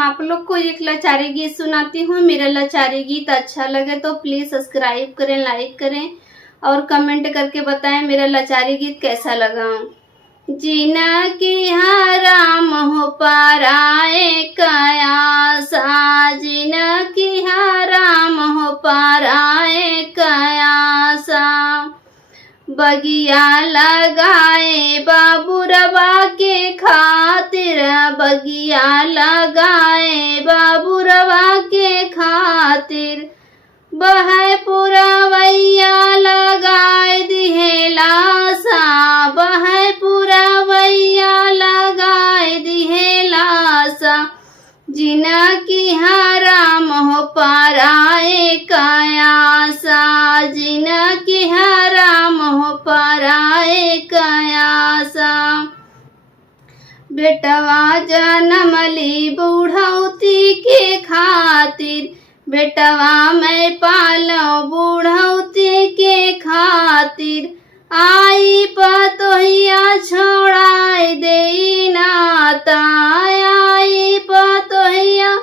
आप लोग को एक लाचारी गीत सुनाती हूँ। मेरा लाचारी गीत अच्छा लगे तो प्लीज़ सब्सक्राइब करें, लाइक करें और कमेंट करके बताएं मेरा लाचारी गीत कैसा लगा। जीना की हाँ राम हो पाराए कयासा, जीना की हाँ राम हो पाराए कयासा। बगिया लगाए बाबूरवा के खातिर, बगिया लगाए बाबूरवा के खातिर। बहे पुरवैया लगाए दिहेलासा, बहे पुरवैया लगाए दिहेलासा। जिना की हाँ राम हो पाराए कयासा, जिना की हाँ राम हो पाराए कयासा। बेटवा जन्म ली बूढ़ौती के खातिर, बेटवा मैं पालो बूढ़ौती के खातिर। आई पतोहिया छोड़ाई दे नाता, आई पतोहिया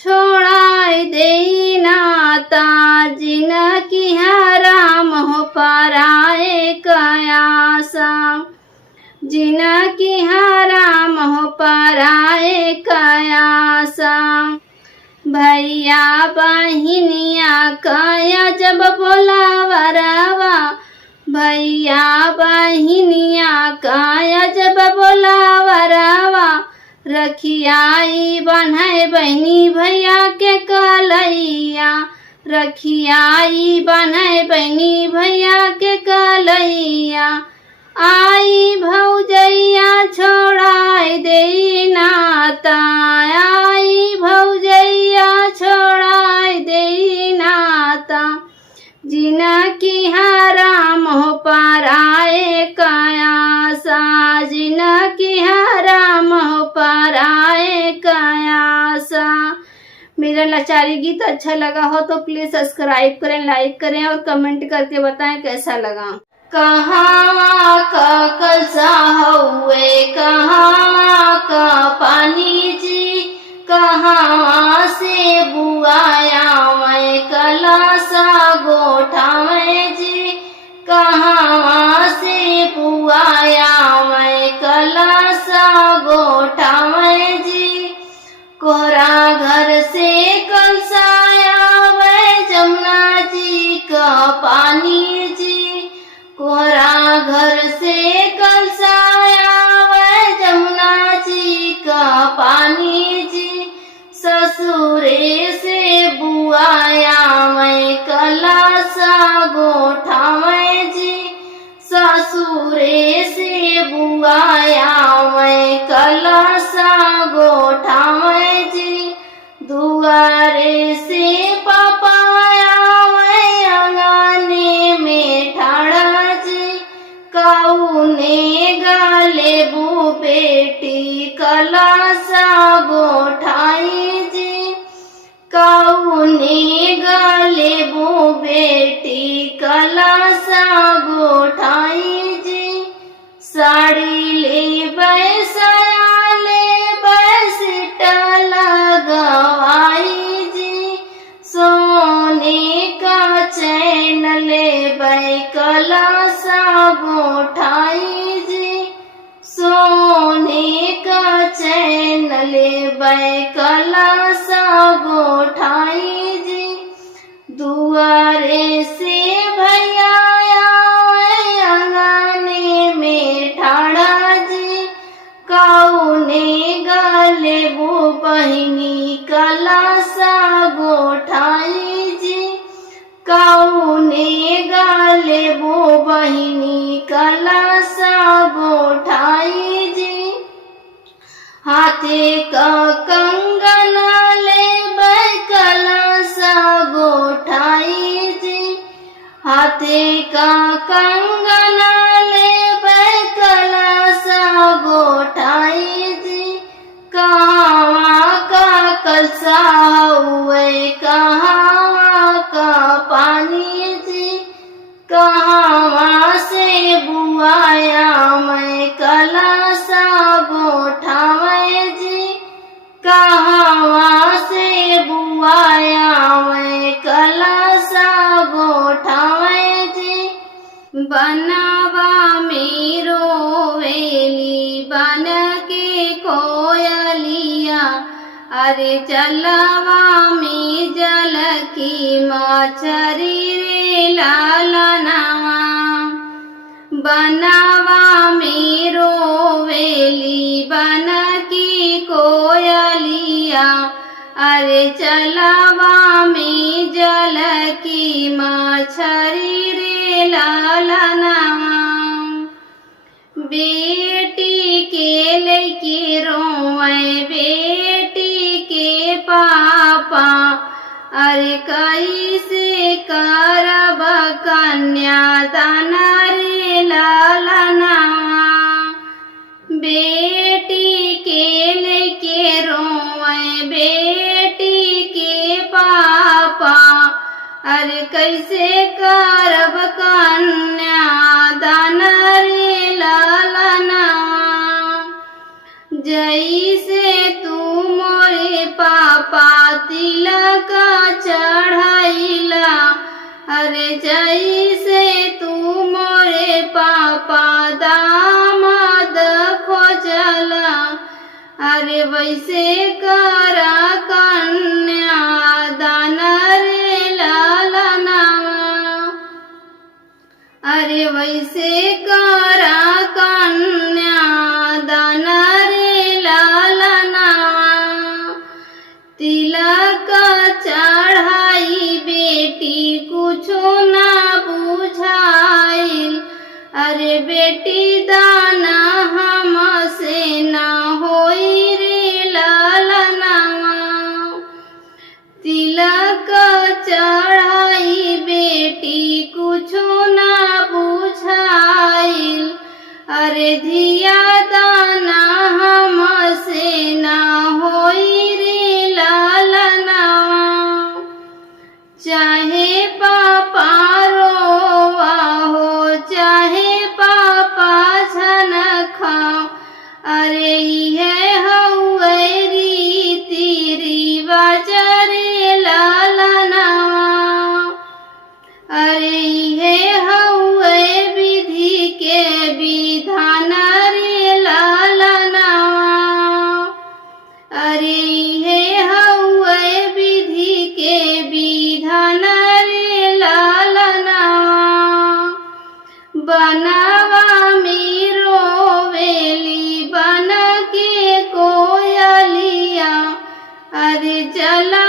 छोड़ाई दे नाता। जिना की हाँ राम हो पाराए कयासा, जिना की हाँ राम हो पाराए कयासा। भैया बहिनिया कया जब बोला वरवा, भैया बहिनिया कया जब बोला वरवा। रखियाई बन्हे बहनी भैया के कलैया, रखियाई बन्हे बहनी भैया के कलैया। आई भौजैया छोड़ाई दे नाता, आई भौजैया छोड़ाई दे नाता। जिना की हाँ राम हो पाराए कयासा, जिना की हाँ राम हो पाराए कयासा। मेरा लाचारी गीत अच्छा लगा हो तो प्लीज सब्सक्राइब करें, लाइक करें और कमेंट करके बताएं कैसा लगा। कहाँ का कलसा हुए, कहाँ का पानी जी, कहाँ से बुआया मैं कलसा गोठा में जी, कहाँ से बुआया मैं कलसा गोठा में जी। कोहरा घर से कलसाया मैं जमुना जी का पानी जी, कोहरा घर से कलसाया मैं जमुना जी का पानी जी। ससुरे से बुआया मैं कलसा गोठा में जी, ससुरे से बुआया मैं कलसा गोठा में जी। दुआरे से पपाया मैं अंगने में ठाड़ा जी, कौने गाले बू बेटी कलसा गोठाई जी, कौने गाले बू बेटी कलसा गोठाई जी। साड़ी ले बैसाया ले बैसिट लगवाई जी, सोने का चैन ले बै कलसा गोठाई जी, सोने का चैन ले बै कलसा गोठाई जी। दुआरे से भैया अंगने में ठाड़ा जी, कौने गाले वो बहिनी कलसा गोठाई जी, कौने गाले वो बहिनी कलसा गोठाई जी। हाथे का कंगन ले बै कलसा गोठाई जी, हाथे का कंगन ले बै कलसा गोठाई जी। कहाँ का कलसा हुए, कहाँ का पानी जी, कहाँ से बुआया मैं कलसा गोठा में जी, कहवा से बुआया मैं कलसा गोठावे जी। बनवा में रोवेली बन के कोयलिया, अरे जलवा में जल की मछरी रे लालनवा। बनवा में रोवेली बन की कोयलिया, अरे जलवा में जल की मछरी रे लालनवा। बेटी के लेके रोए बेटी के पापा, अरे कैसे करब कन्यादान रे लालनवा। बेटी के लेके रोए बेटी के पापा, अरे कैसे करब कन्यादान रे लालनवा। जैसे तू मोरे पापा तिलक चढ़ाइला, अरे जैसे तू मोरे पापा दामाद खोजला, अरे वैसे करा कन्यादान रे लालनवा। अरे वैसे करा कन्यादान रे लालनवा। तिलक चढ़ाई बेटी कुछो ना बुझाइल, अरे बेटी दाना हमसे ना होई रे लालनवा। तिलक चढ़ाई बेटी कुछो ना बुझाइल, अरे धिया दाना हमसे ना होई रे लालनवा। चाहे पापा रोवा हो चाहे पापा छन खाओ, अरे यह हउए रीति रिवाज रे लालनवा। अरे यह हउए विधि के विधान रे लालनवा। अरे यह हउए विधि के विधान रे लालनवा। बनवा में रोवेली बन के कोयलिया, अरे जला